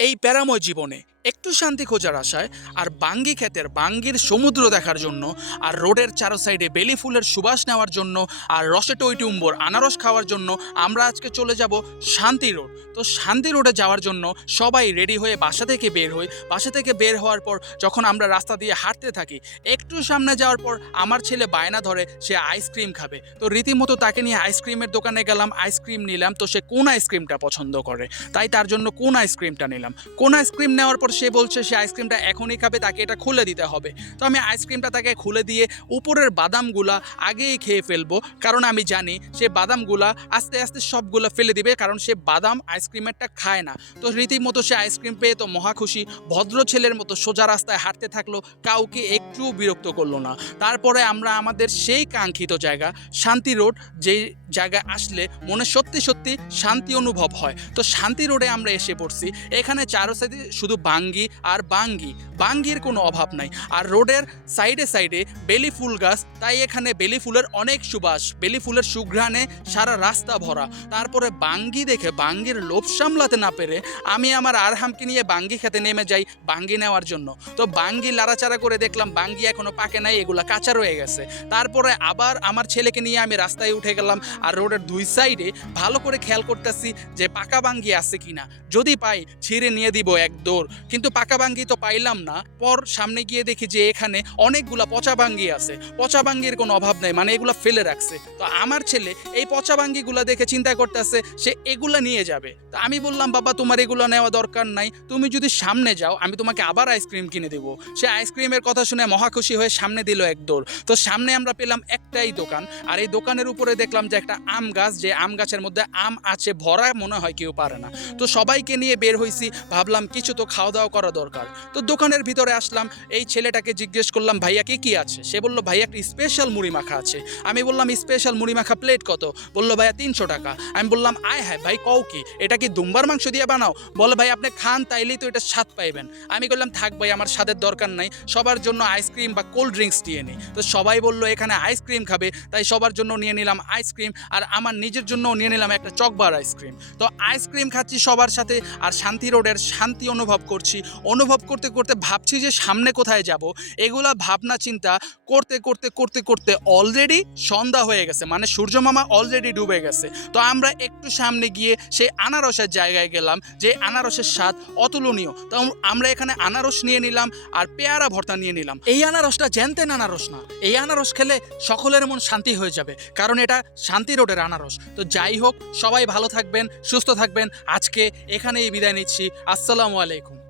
এই প্যারাময় জীবনে একটু শান্তি খোঁজার আশায় আর বাঙ্গি ক্ষেতের বাঙ্গির সমুদ্র দেখার জন্য আর রোডের চারো সাইডে বেলি ফুলের সুবাস নেওয়ার জন্য আর রসে টইটুম্বর আনারস খাওয়ার জন্য আমরা আজকে চলে যাব শান্তি রোড। তো শান্তি রোডে যাওয়ার জন্য সবাই রেডি হয়ে বাসা থেকে বের হই। বাসা থেকে বের হওয়ার পর যখন আমরা রাস্তা দিয়ে হাঁটতে থাকি, একটু সামনে যাওয়ার পর আমার ছেলে বায়না ধরে সে আইসক্রিম খাবে। তো রীতিমতো তাকে নিয়ে আইসক্রিমের দোকানে গেলাম, আইসক্রিম নিলাম। তো সে কোন আইসক্রিমটা পছন্দ করে? তাই তার জন্য কোন আইসক্রিমটা নিলাম? কোন আইসক্রিম নেওয়ার পর সে বলছে, সে আইসক্রিমটা এখনই খাবে, তাকে এটা খুলে দিতে হবে। তো আমি আইসক্রিমটা তাকে খুলে দিয়ে উপরের বাদামগুলা আগেই খেয়ে ফেলব, কারণ আমি জানি সে বাদামগুলা আস্তে আস্তে সবগুলো ফেলে দিবে, কারণ সে বাদাম আইসক্রিমেরটা খায় না। তো রীতিমতো সে আইসক্রিম পেয়ে তো মহা খুশি, ভদ্র ছেলের মতো সোজা রাস্তায় হাঁটতে থাকল, কাউকে একটুও বিরক্ত করল না। তারপরে আমরা আমাদের সেই কাঙ্ক্ষিত জায়গা, শান্তি রোড, যেই জায়গায় আসলে মনে সত্যি সত্যি শান্তি অনুভব হয়। তো শান্তি রোডে আমরা এসে পড়ছি, এখানে চারো সাইডে শুধু বাঙ্গি আর বাঙ্গি বাঙ্গির কোনো অভাব নাই। আর রোডের সাইডে সাইডে বেলি ফুল গাছ, তাই এখানে বেলি ফুলের অনেক সুবাস। বেলি ফুলের সুঘ্রাণে সারা রাস্তা ভরা। তারপরে বাঙ্গি দেখে বাঙ্গির লোভ সামলাতে না পেরে আমি আমার আরহামকে নিয়ে বাঙ্গি খেতে নেমে যাই বাঙ্গি নেওয়ার জন্য। তো বাঙ্গি লাড়াচাড়া করে দেখলাম বাঙ্গি এখনও পাকে নাই, এগুলো কাঁচা রয়ে গেছে। তারপরে আবার আমার ছেলেকে নিয়ে আমি রাস্তায় উঠে গেলাম আর রোডের দুই সাইডে ভালো করে খেয়াল করতেছি যে পাকা বাঙ্গি আছে কিনা। যদি পাই, ছিঁড়ে নিয়ে দিব এক দৌড়। কিন্তু পাকা বাঙ্গি তো পাইলাম না। পর সামনে গিয়ে দেখি যে এখানে অনেকগুলা পচা বাঙ্গি আছে। পচা বাঙ্গির কোনো অভাব নেই মানে এগুলা ফেলে রাখছে। তো আমার ছেলে এই পচা বাঙ্গিগুলা দেখে চিন্তা করতেছে, সে এগুলা নিয়ে যাবে। তো আমি বললাম, বাবা, তোমার এগুলো নেওয়া দরকার নাই। তুমি যদি সামনে যাও, আমি তোমাকে আবার আইসক্রিম কিনে দেবো। সে আইসক্রিমের কথা শুনে মহা খুশি হয়ে সামনে দিল এক দৌড়। তো সামনে আমরা পেলাম একটাই দোকান, আর এই দোকানের উপরে দেখলাম যে একটা আম গাছ, যে আম গাছের মধ্যে আম আছে, ভরা মনে হয় কেউ পারে না। তো সবাইকে নিয়ে বের হয়েছি ভাবলাম কিছু তো খাওয়া দাওয়া করা দরকার। তো দোকানের ভিতরে আসলাম, এই ছেলেটাকে জিজ্ঞেস করলাম, ভাইয়া, কি কি আছে? সে বলল, ভাইয়া, একটা স্পেশাল মুড়ি মাখা আছে। আমি বললাম স্পেশাল মুড়ি মাখা প্লেট কত? বলল, ভাইয়া, তিনশো টাকা। আমি বললাম, আয় হ্যাঁ ভাই, কও কি? এটা কি দুম্বার মাংস দিয়ে বানাও? বলে, ভাই, আপনি খান, তাইলেই তো এটা স্বাদ পাইবেন। আমি বললাম থাক ভাই, আমার স্বাদের দরকার নাই, সবার জন্য আইসক্রিম বা কোল্ড ড্রিঙ্কস নিয়ে নিই। তো সবাই বলল, এখানে আইসক্রিম খাবে। তাই সবার জন্য নিয়ে নিলাম আইসক্রিম আর আমার নিজের জন্য নিয়ে নিলাম একটা চকবার আইসক্রিম তো আইসক্রিম খাচ্ছি সবার সাথে, আর শান্তি রোডের শান্তি অনুভব করছি। অনুভব করতে করতে ভাবছি যে সামনে কোথায় যাব। এগুলা ভাবনা চিন্তা করতে করতে করতে করতে অলরেডি সন্ধ্যা হয়ে গেছে। মানে সূর্য মামা অলরেডি ডুবে গেছে। তো আমরা একটু সামনে গিয়ে সেই আনারসের জায়গায় গেলাম যে আনারসের স্বাদ অতুলনীয়। তো আমরা এখানে আনারস নিয়ে নিলাম আর পেয়ারা ভর্তা নিয়ে নিলাম। এই আনারসটা জ্যানতেন আনারস না। এই আনারস খেলে সকলের মন শান্তি হয়ে যাবে। কারণ এটা শান্তি রোডের আনারস। তো যাই হোক, সবাই ভালো থাকবেন, সুস্থ থাকবেন। আজকে এখানেই বিদায় নিচ্ছি। আসসালামু আলাইকুম।